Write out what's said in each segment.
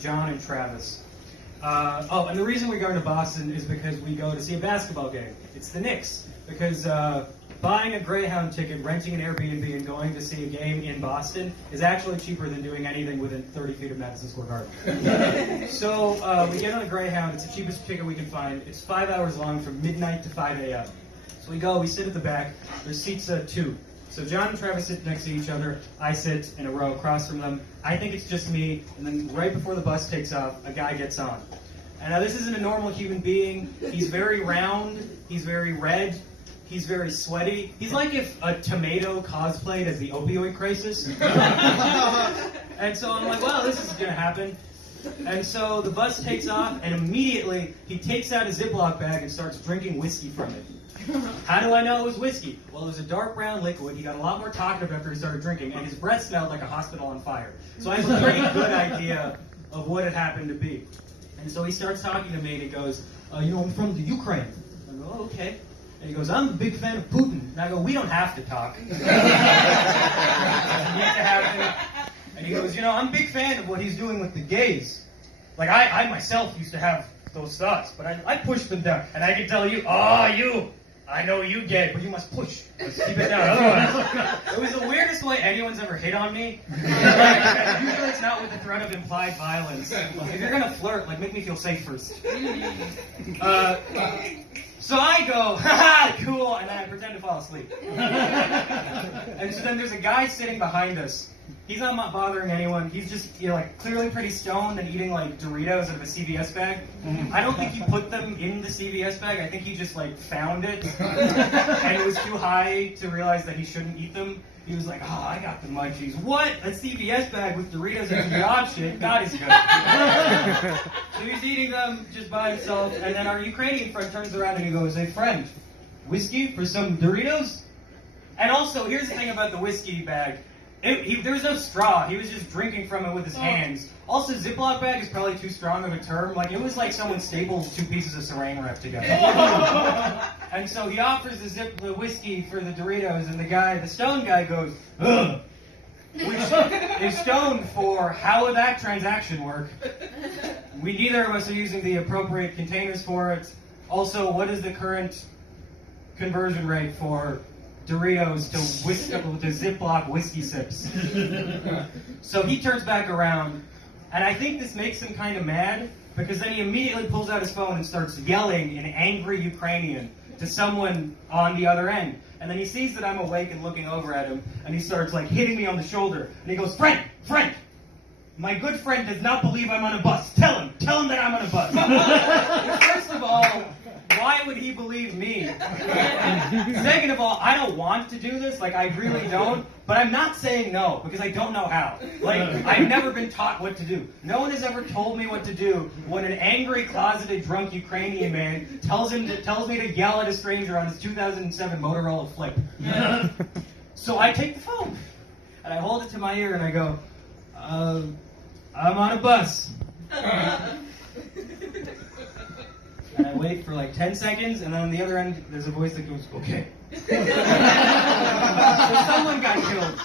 John and Travis. And the reason we're going to Boston is because we go to see a basketball game. It's the Knicks. Because buying a Greyhound ticket, renting an Airbnb, and going to see a game in Boston is actually cheaper than doing anything within 30 feet of Madison Square Garden. So we get on a Greyhound. It's the cheapest ticket we can find. It's 5 hours long from midnight to 5 a.m. So we go, we sit at the back. There's seats 2. So John and Travis sit next to each other. I sit in a row across from them. I think it's just me. And then right before the bus takes off, a guy gets on. And now this isn't a normal human being. He's very round. He's very red. He's very sweaty. He's like if a tomato cosplayed as the opioid crisis. And so I'm like, well, this is going to happen. And so the bus takes off, and immediately he takes out a Ziploc bag and starts drinking whiskey from it. How do I know it was whiskey? Well, it was a dark brown liquid. He got a lot more talkative after he started drinking, and his breath smelled like a hospital on fire. So I have a pretty good idea of what it happened to be. And so he starts talking to me, and he goes, I'm from the Ukraine. I go, oh, okay. And he goes, I'm a big fan of Putin. And I go, we don't have to talk. And he goes, I'm a big fan of what he's doing with the gays. Like, I myself used to have those thoughts, but I pushed them down. And I can tell you, I know you gay, but you must push. Let's keep it down. Otherwise, it was the weirdest way anyone's ever hit on me. Usually it's not with the threat of implied violence. If you're going to flirt, make me feel safe first. So I go, haha, cool, and then I pretend to fall asleep. And so then there's a guy sitting behind us. He's not bothering anyone. He's just, clearly pretty stoned and eating, Doritos out of a CVS bag. I don't think he put them in the CVS bag. I think he just, found it. And it was too high to realize that he shouldn't eat them. He was like, I got the munchies. What? A CVS bag with Doritos and some dog shit? God is good. So he's eating them just by himself. And then our Ukrainian friend turns around and he goes, hey, friend, whiskey for some Doritos? And also, here's the thing about the whiskey bag. There was no straw. He was just drinking from it with his hands. Also, Ziploc bag is probably too strong of a term. It was like someone stapled 2 pieces of saran wrap together. And so he offers the whiskey for the Doritos, and the stone guy goes, ugh. Which is stoned for how would that transaction work? Neither of us are using the appropriate containers for it. Also, what is the current conversion rate for Doritos to Ziploc whiskey sips? So he turns back around, and I think this makes him kind of mad, because then he immediately pulls out his phone and starts yelling in angry Ukrainian to someone on the other end. And then he sees that I'm awake and looking over at him, and he starts hitting me on the shoulder, and he goes, friend, my good friend does not believe I'm on a bus. Tell him that I'm on a bus. First of all, why would he believe me? Second of all, I don't want to do this. I really don't. But I'm not saying no, because I don't know how. I've never been taught what to do. No one has ever told me what to do when an angry, closeted, drunk Ukrainian man tells me to yell at a stranger on his 2007 Motorola Flip. So I take the phone, and I hold it to my ear, and I go, I'm on a bus. And I wait for 10 seconds, and then on the other end, there's a voice that goes, okay. So someone got killed.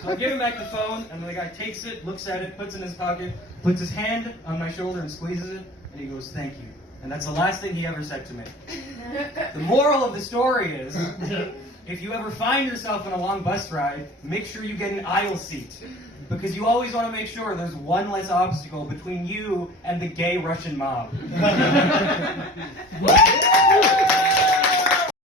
So I give him back the phone, and the guy takes it, looks at it, puts it in his pocket, puts his hand on my shoulder and squeezes it, and he goes, thank you. And that's the last thing he ever said to me. The moral of the story is, if you ever find yourself on a long bus ride, make sure you get an aisle seat. Because you always want to make sure there's one less obstacle between you and the gay Russian mob.